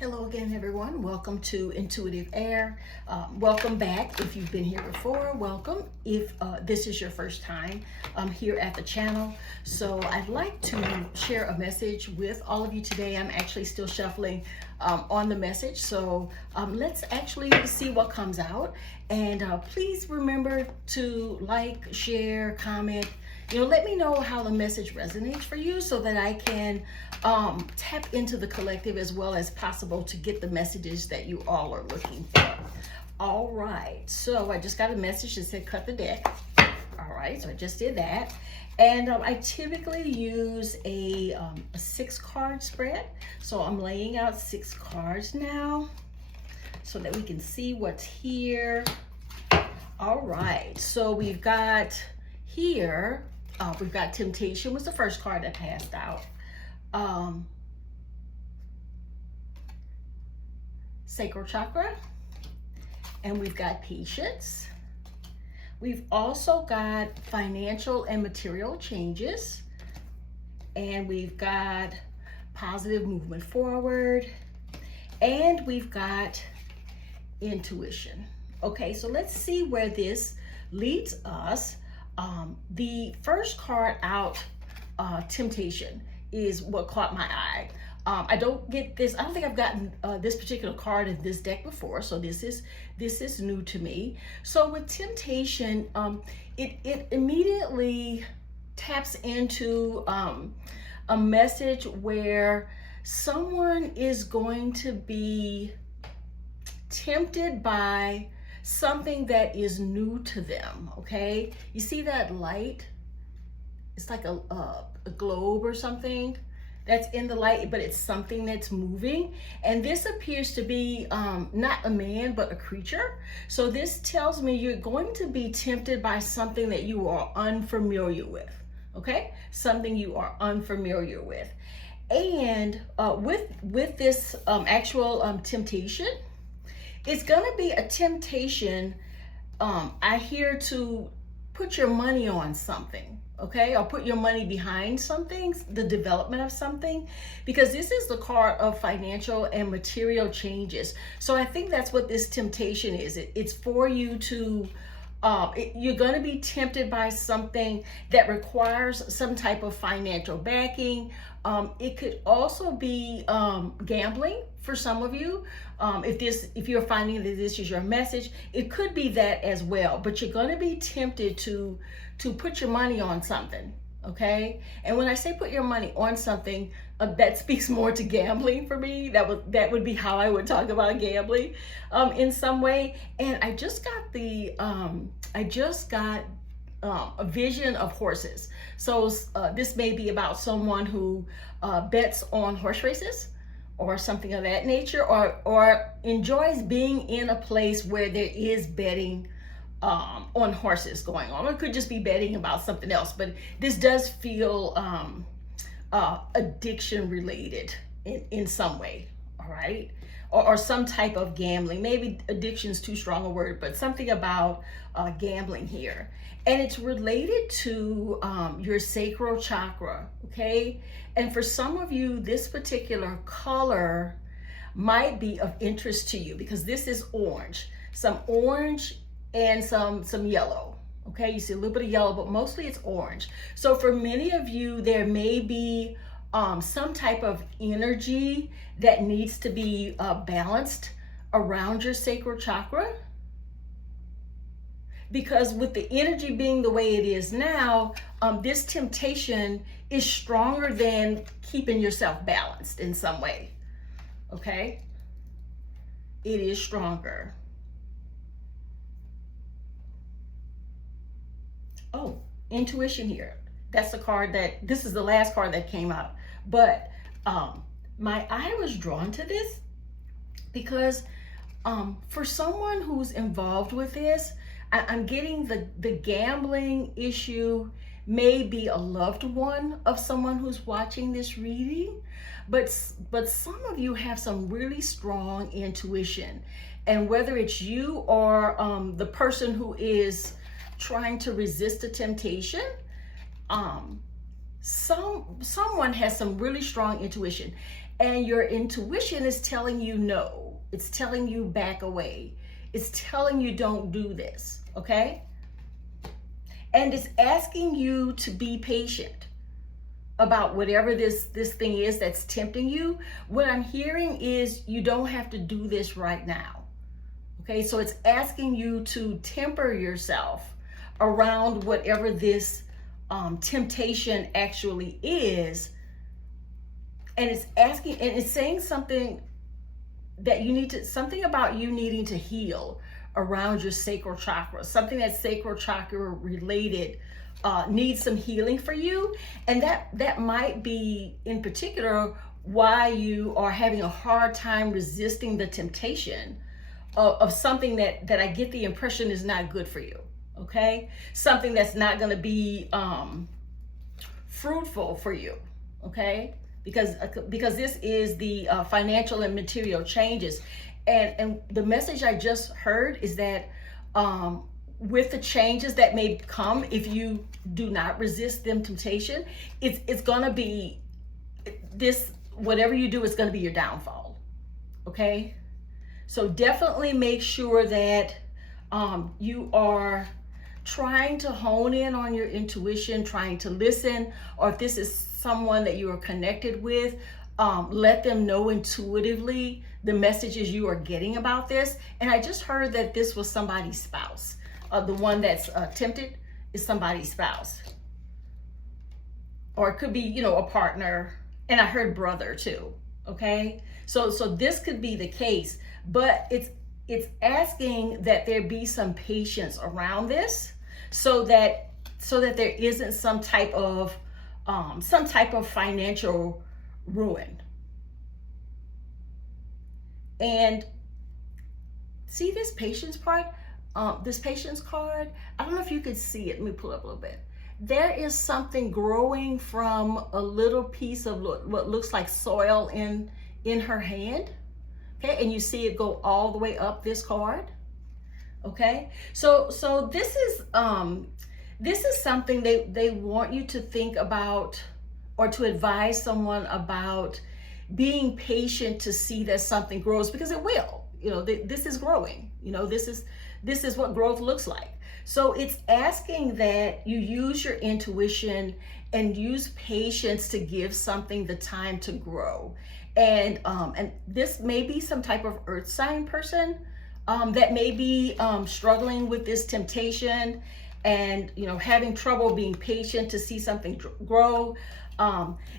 Hello again, everyone. Welcome to Intuitive Air. Welcome back. If you've been here before, welcome. If this is your first time here at the channel. So I'd like to share a message with all of you today. I'm actually still shuffling on the message. So let's actually see what comes out. And please remember to like, share, comment. Let me know how the message resonates for you so that I can tap into the collective as well as possible to get the messages that you all are looking for. All right, so I just got a message that said cut the deck. All right, so I just did that. And I typically use a 6-card spread. So I'm laying out 6 cards now so that we can see what's here. All right, so we've got here, we've got Temptation was the first card that passed out. Sacral chakra. And we've got Patience. We've also got financial and material changes. And we've got positive movement forward. And we've got intuition. Okay, so let's see where this leads us. The first card out, Temptation, is what caught my eye. I don't get this. I don't think I've gotten this particular card in this deck before, so this is new to me. So with Temptation, it immediately taps into a message where someone is going to be tempted by something that is new to them. Okay, you see that light? It's like a globe or something that's in the light, but it's something that's moving. And this appears to be not a man, but a creature. So this tells me you're going to be tempted by something that you are unfamiliar with. Okay, something you are unfamiliar with. And with this actual temptation, it's going to be a temptation, I hear, to put your money on something, okay? Or put your money behind something, the development of something, because this is the card of financial and material changes. So I think that's what this temptation is. It's for you to, you're going to be tempted by something that requires some type of financial backing. It could also be gambling for some of you. If you're finding that this is your message, it could be that as well. But you're going to be tempted to put your money on something, okay? And when I say put your money on something, that speaks more to gambling for me. That would be how I would talk about gambling in some way. And I just got a vision of horses. So this may be about someone who bets on horse races or something of that nature, or enjoys being in a place where there is betting on horses going on. Or it could just be betting about something else, but this does feel addiction related in some way, all right? Or some type of gambling. Maybe addiction is too strong a word, but something about gambling here. And it's related to your sacral chakra, okay? And for some of you, this particular color might be of interest to you because this is orange. Some orange and some yellow, okay? You see a little bit of yellow, but mostly it's orange. So for many of you, there may be some type of energy that needs to be balanced around your sacral chakra. Because with the energy being the way it is now, this temptation is stronger than keeping yourself balanced in some way, okay? It is stronger. Oh, intuition here. That's the card this is the last card that came out. But my eye was drawn to this because for someone who's involved with this, I'm getting the gambling issue may be a loved one of someone who's watching this reading, but some of you have some really strong intuition. And whether it's you or the person who is trying to resist the temptation, someone has some really strong intuition. and your intuition is telling you no. It's telling you back away. It's telling you don't do this, okay? And it's asking you to be patient about whatever this thing is that's tempting you. What I'm hearing is you don't have to do this right now. Okay, so it's asking you to temper yourself around whatever this temptation actually is. And it's asking, and it's saying something that you need to, something about you needing to heal around your sacral chakra, something that's sacral chakra related, needs some healing for you. And that might be in particular why you are having a hard time resisting the temptation of something that I get the impression is not good for you. Okay, something that's not going to be fruitful for you. Okay, because this is the financial and material changes, and the message I just heard is that with the changes that may come if you do not resist them temptation, it's going to be this, whatever you do is going to be your downfall. Okay, so definitely make sure that you are trying to hone in on your intuition, trying to listen, or if this is someone that you are connected with, let them know intuitively the messages you are getting about this. And I just heard that this was somebody's spouse. The one that's tempted is somebody's spouse. Or it could be, a partner. And I heard brother too, okay? So this could be the case, but it's asking that there be some patience around this so that there isn't some type of financial ruin. And see this patience part, this patience card, I don't know if you could see it. Let me pull up a little bit. There is something growing from a little piece of what looks like soil in her hand. Okay, and you see it go all the way up this card. Okay, so this is something they want you to think about, or to advise someone about being patient to see that something grows, because it will. This is growing. This is what growth looks like. So it's asking that you use your intuition and use patience to give something the time to grow. And this may be some type of earth sign person that may be struggling with this temptation and having trouble being patient to see something grow.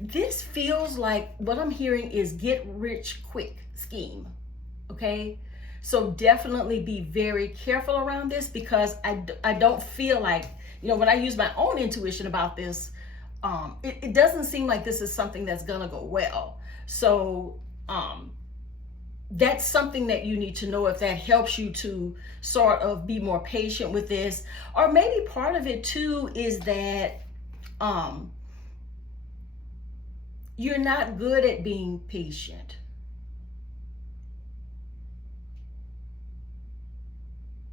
This feels like, what I'm hearing is get rich quick scheme. Okay, so definitely be very careful around this, because I don't feel like, when I use my own intuition about this, it doesn't seem like this is something that's gonna go well. So that's something that you need to know, if that helps you to sort of be more patient with this. Or maybe part of it too is that you're not good at being patient.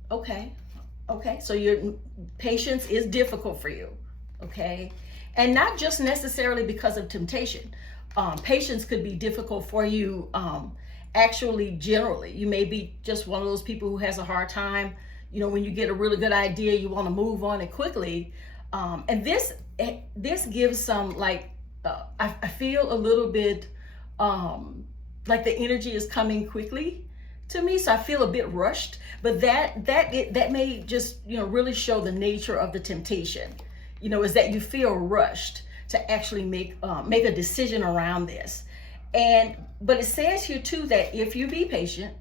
Okay, so your patience is difficult for you, okay? And not just necessarily because of temptation. Patience could be difficult for you actually generally. You may be just one of those people who has a hard time, when you get a really good idea, you want to move on it quickly. And this gives some, like, I feel a little bit like the energy is coming quickly to me, so I feel a bit rushed. But that may just really show the nature of the temptation. Is that you feel rushed to actually make a decision around this. But it says here too that if you be patient,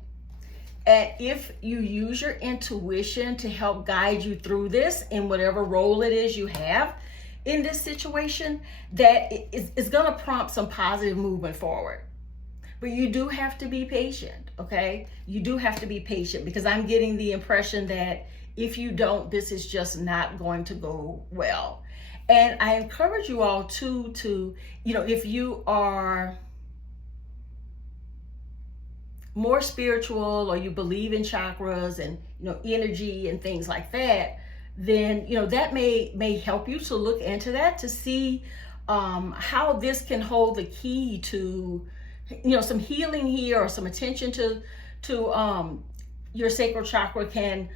and if you use your intuition to help guide you through this in whatever role it is you have in this situation, that it's going to prompt some positive movement forward. But you do have to be patient, okay? You do have to be patient, because I'm getting the impression that if you don't, this is just not going to go well. And I encourage you all to if you are more spiritual, or you believe in chakras and energy and things like that, then that may help you to look into that, to see how this can hold the key to some healing here, or some attention to your sacral chakra can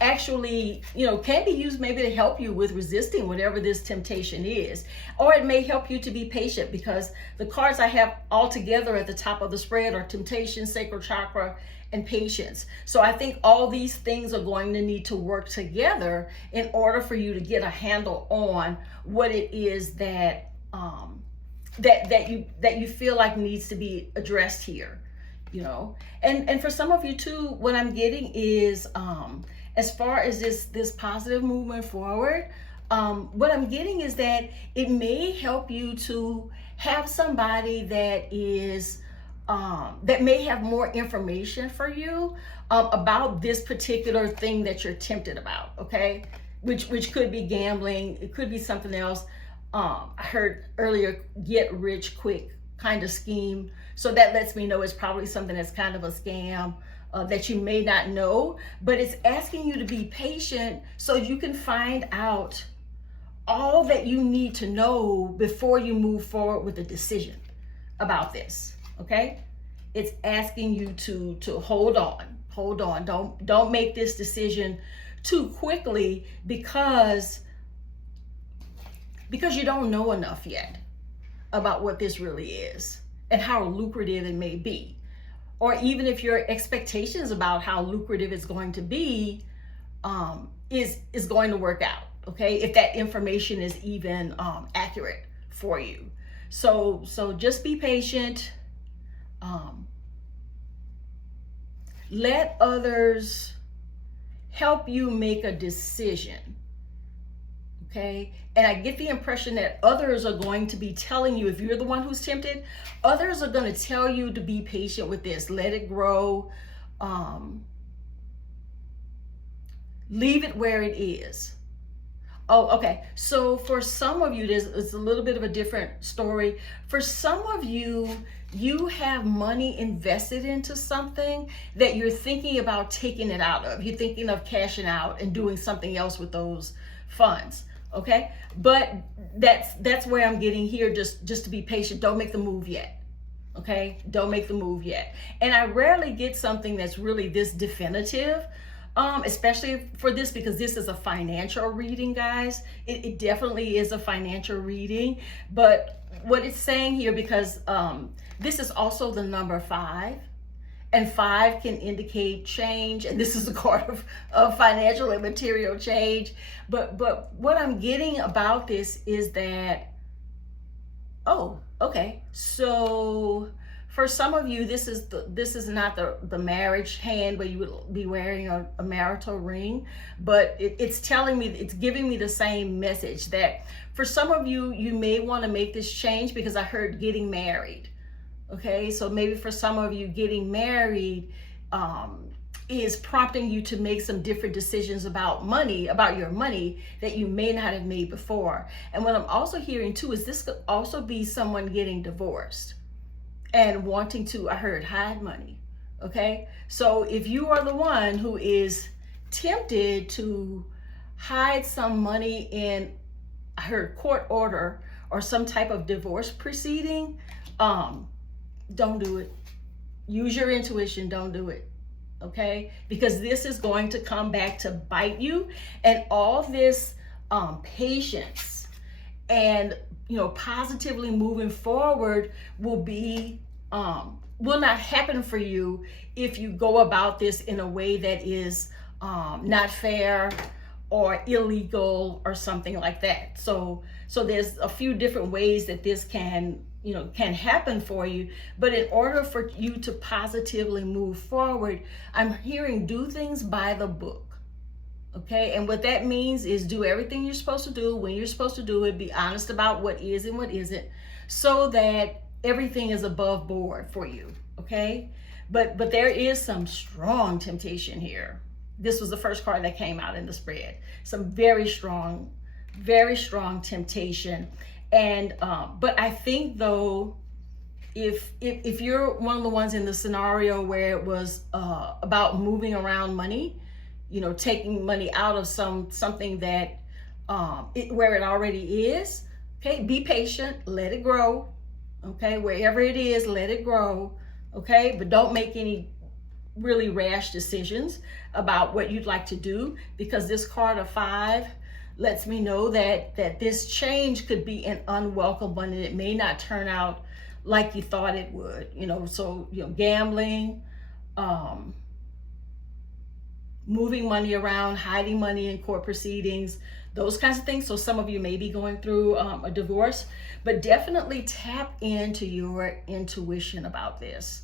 actually, can be used maybe to help you with resisting whatever this temptation is. Or it may help you to be patient, because the cards I have all together at the top of the spread are temptation, sacral chakra, and patience. So I think all these things are going to need to work together in order for you to get a handle on what it is that that you feel like needs to be addressed here. And for some of you too, what I'm getting is as far as this positive movement forward, what I'm getting is that it may help you to have somebody that is that may have more information for you about this particular thing that you're tempted about, okay? Which could be gambling, it could be something else. I heard earlier, get rich quick kind of scheme. So that lets me know it's probably something that's kind of a scam that you may not know, but it's asking you to be patient so you can find out all that you need to know before you move forward with a decision about this, okay? It's asking you to hold on. Don't make this decision too quickly because you don't know enough yet about what this really is and how lucrative it may be. Or even if your expectations about how lucrative it's going to be is going to work out, okay? If that information is even accurate for you. So just be patient. Let others help you make a decision, okay? And I get the impression that others are going to be telling you, if you're the one who's tempted, others are going to tell you to be patient with this. Let it grow. Leave it where it is. Oh, okay. So for some of you, it's a little bit of a different story. For some of you, you have money invested into something that you're thinking about taking it out of. You're thinking of cashing out and doing something else with those funds. Okay, but that's where I'm getting here. Just to be patient. Don't make the move yet. Okay, don't make the move yet. And I rarely get something that's really this definitive, especially for this, because this is a financial reading, guys. It definitely is a financial reading. But what it's saying here, because this is also the number 5. And 5 can indicate change, and this is a card of financial and material change. But what I'm getting about this is that, oh, okay. So for some of you, this is not the marriage hand where you would be wearing a marital ring, but it's telling me, it's giving me the same message that for some of you, you may want to make this change, because I heard getting married. Okay, so maybe for some of you, getting married is prompting you to make some different decisions about your money that you may not have made before. And what I'm also hearing too is this could also be someone getting divorced and wanting to, I heard, hide money. Okay, so if you are the one who is tempted to hide some money in, I heard, court order or some type of divorce proceeding, don't do it. Use your intuition. Don't do it. Okay? Because this is going to come back to bite you. And all this patience and positively moving forward will not happen for you if you go about this in a way that is not fair or illegal or something like that. So there's a few different ways that this can happen for you. But in order for you to positively move forward, I'm hearing do things by the book. Okay, and what that means is do everything you're supposed to do when you're supposed to do it. Be honest about what is and what isn't, so that everything is above board for you. Okay, but there is some strong temptation here. This was the first card that came out in the spread. Some very strong temptation. And but I think though, if you're one of the ones in the scenario where it was about moving around money, taking money out of something that where it already is, okay, be patient, let it grow, Okay, wherever it is, let it grow. Okay, but don't make any really rash decisions about what you'd like to do, because this card of 5 lets me know that this change could be an unwelcome one, and it may not turn out like you thought it would. So gambling, moving money around, hiding money in court proceedings, those kinds of things. So some of you may be going through a divorce, but definitely tap into your intuition about this.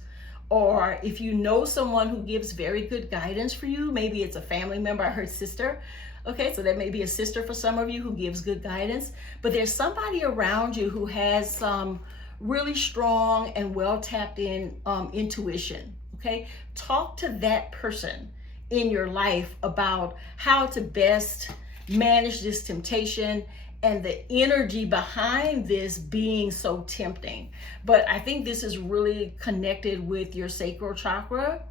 Or if you know someone who gives very good guidance for you, maybe it's a family member. I heard sister. Okay, so that may be a sister for some of you who gives good guidance, but there's somebody around you who has some really strong and well tapped in intuition. Okay, talk to that person in your life about how to best manage this temptation and the energy behind this being so tempting. But I think this is really connected with your sacral chakra.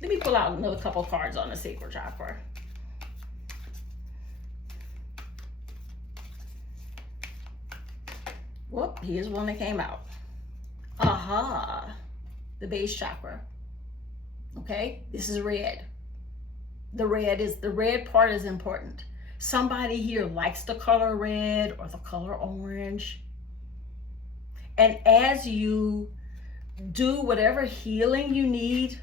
Let me pull out another couple cards on the sacral chakra. Whoop, here's one that came out. Aha, the base chakra. Okay, this is red. The red part is important. Somebody here likes the color red or the color orange. And as you do whatever healing you need,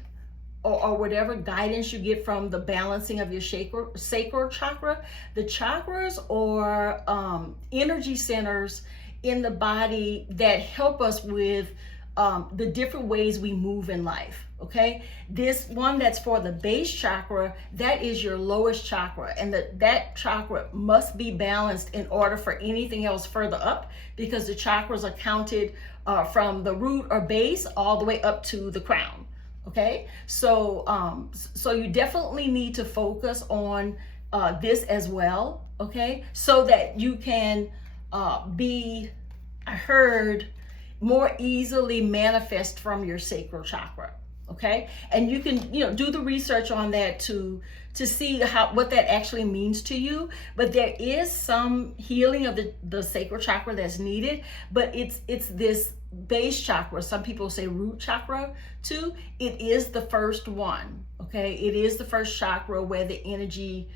or whatever guidance you get from the balancing of your sacral chakra, the chakras or energy centers in the body that help us with the different ways we move in life. Okay, this one that's for the base chakra, that is your lowest chakra, and that chakra must be balanced in order for anything else further up, because the chakras are counted from the root or base all the way up to the crown. Okay, so you definitely need to focus on this as well. Okay, so that you can be, I heard, more easily manifest from your sacral chakra. Okay, and you can do the research on that to see what that actually means to you. But there is some healing of the sacral chakra that's needed, but it's this base chakra, some people say root chakra too. It is the first one. Okay, it is the first chakra where the energy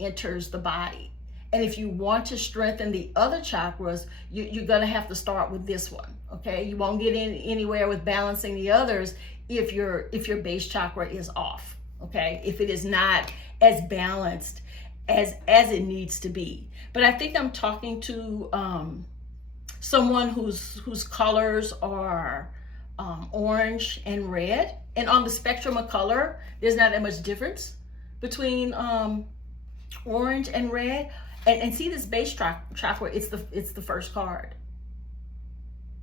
enters the body. And if you want to strengthen the other chakras, you're going to have to start with this one. Okay, you won't get anywhere with balancing the others if your base chakra is off. Okay, if it is not as balanced as it needs to be. But I think I'm talking to someone whose colors are orange and red, and on the spectrum of color, there's not that much difference between orange and red. And see this base chakra, it's the first card.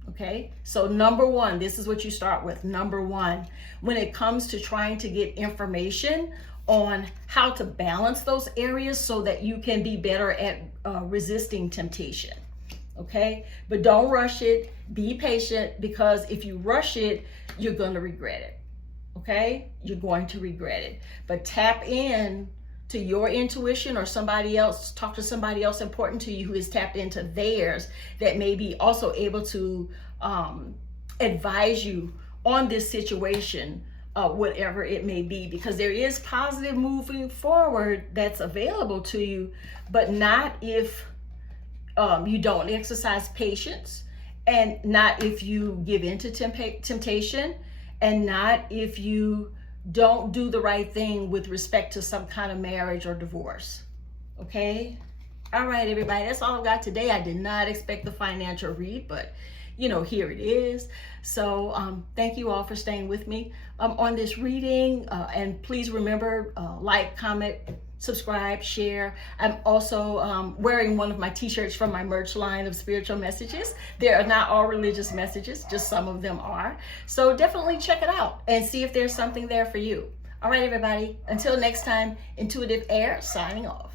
Okay, so number one, this is what you start with. Number one, when it comes to trying to get information on how to balance those areas so that you can be better at resisting temptation. Okay, but don't rush it. Be patient, because if you rush it, you're going to regret it. Okay, you're going to regret it. But tap in to your intuition, or somebody else, talk to somebody else important to you who is tapped into theirs, that may be also able to advise you on this situation, whatever it may be, because there is positive moving forward that's available to you, but not if you don't exercise patience, and not if you give in to temptation, and not if you don't do the right thing with respect to some kind of marriage or divorce. Okay, all right, everybody, that's all I've got today. I did not expect the financial read, but here it is. So thank you all for staying with me on this reading, and please remember, like, comment, subscribe, share. I'm also wearing one of my t-shirts from my merch line of spiritual messages. They are not all religious messages, just some of them are. So definitely check it out and see if there's something there for you. All right, everybody, until next time, Intuitive Air signing off.